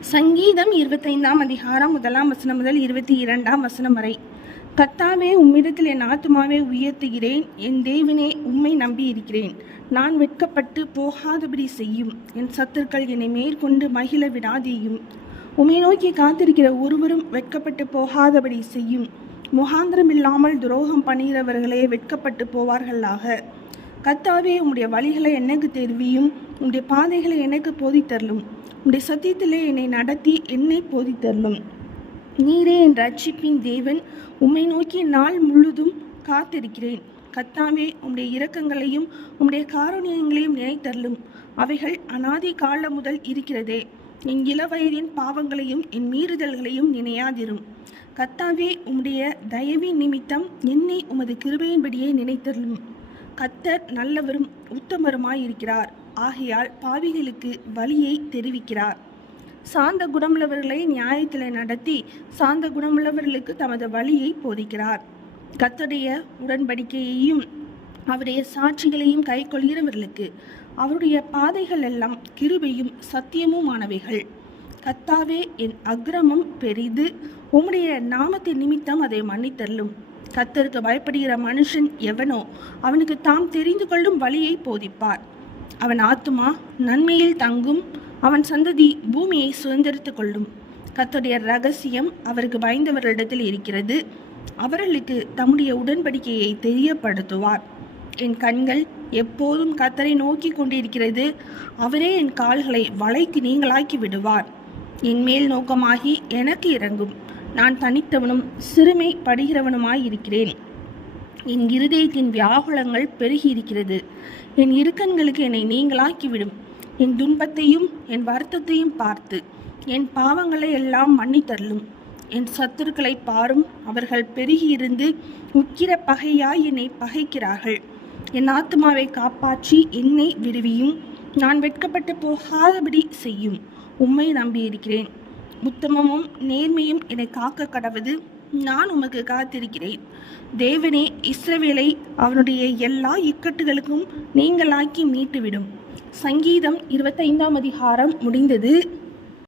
சங்கீதம் 25ஆம் அதிகாரம் 1ஆம் வசனம் முதல் 22ஆம் வசனம் வரை. கர்த்தாவே, உம்மிடத்தில் என் ஆத்துமாவை உயர்த்துகிறேன். என் தேவனே, உம்மை நம்பி இருக்கிறேன். நான் வெட்கப்பட்டு போகாதபடி செய்யும். என் சத்துருக்கள் என்னை மேற்கொண்டு மகிழ விடாதேயும். உம்மை நோக்கி காத்திருக்கிற ஒருவரும் வெட்கப்பட்டு போகாதபடி செய்யும். முகாந்திரம் இல்லாமல் துரோகம் பண்ணுகிறவர்களே வெட்கப்பட்டு போவார்களாக. கர்த்தாவே, உம்முடைய வழிகளை எனக்கு தெரிவியும். உம்முடைய பாதைகளை எனக்கு போதித்தரலும். உம்முடைய சத்தியத்திலே என்னை நடத்தி என்னை போதித்தரலும். நீரே என் ரட்சிப்பின் தேவன். உம்மை நோக்கி நாள் முழுதும் காத்திருக்கிறேன். கர்த்தாவே, உம்முடைய இரக்கங்களையும் உம்முடைய காருண்யங்களையும் நினைத்தரலும். அவைகள் அநாதி காலம் முதல் இருக்கிறதே. என் இளவயதின் பாவங்களையும் என் மீறுதல்களையும் நினையாதிரும். கர்த்தாவே, உம்முடைய தயவின் நிமித்தம் என்னை உமது கிருபையின்படியே நினைத்தரலும். கர்த்தர் நல்லவரும் உத்தமருமாயிருக்கிறார். ஆகையால் பாவிகளுக்கு வழியை தெரிவிக்கிறார். சாந்த குணமுள்ளவர்களை நியாயத்தில் நடத்தி சாந்த குணமுள்ளவர்களுக்கு தமது வழியை போதிக்கிறார். கர்த்தருடைய உடன்படிக்கையையும் அவருடைய சாட்சிகளையும் கைக்கொள்கிறவர்களுக்கு அவருடைய பாதைகள் எல்லாம் கிருபையும் சத்தியமுமானவைகள். கர்த்தாவே, என் அக்கிரமம் பெரிது. உம்முடைய நாமத்தின் நிமித்தம் அதை மன்னித்தரலும். கர்த்தருக்கு பயப்படுகிற மனுஷன் எவனோ அவனுக்கு தாம் தெரிந்து கொள்ளும் வழியை போதிப்பார். அவன் ஆத்துமா நன்மையில் தங்கும். அவன் சந்ததி பூமியை சுதந்திரித்துக் கொள்ளும். கர்த்தருடைய ரகசியம் அவருக்கு பயந்தவர்களிடத்தில் இருக்கிறது. அவர்களுக்கு தம்முடைய உடன்படிக்கையை தெரியப்படுத்துவார். என் கண்கள் எப்போதும் கர்த்தரை நோக்கி கொண்டிருக்கிறது. அவரே என் கால்களை வலைக்கு நீங்களாக்கி விடுவார். என் மேல் நோக்கமாகி எனக்கு இறங்கும். நான் தனித்தவனும் சிறுமை படுகிறவனுமாயிருக்கிறேன். என் இருதயத்தின் வியாகுலங்கள் பெருகி இருக்கிறது. என் இறுக்கண்களுக்கு என்னை நீங்களாக்கிவிடும். என் துன்பத்தையும் என் வருத்தத்தையும் பார்த்து என் பாவங்களை எல்லாம் மன்னித்தரலும். என் சத்துருக்களை பாரும். அவர்கள் பெருகியிருந்து உக்கிர பகையாய் என்னை பகைக்கிறார்கள். என் ஆத்துமாவை காப்பாற்றி என்னை விடுவியும். நான் வெட்கப்பட்டு போகாதபடி செய்யும். உம்மை நம்பியிருக்கிறேன். உத்தமமும் நேர்மையும் என்னை காக்க கடவது. நான் உமக்கு காத்திருக்கிறேன். தேவனே, இஸ்ரவேலை அவனுடைய எல்லா இக்கட்டுகளுக்கும் நீங்களாக்கி மீட்டுவிடும். சங்கீதம் 25ஆம் அதிகாரம் முடிந்தது.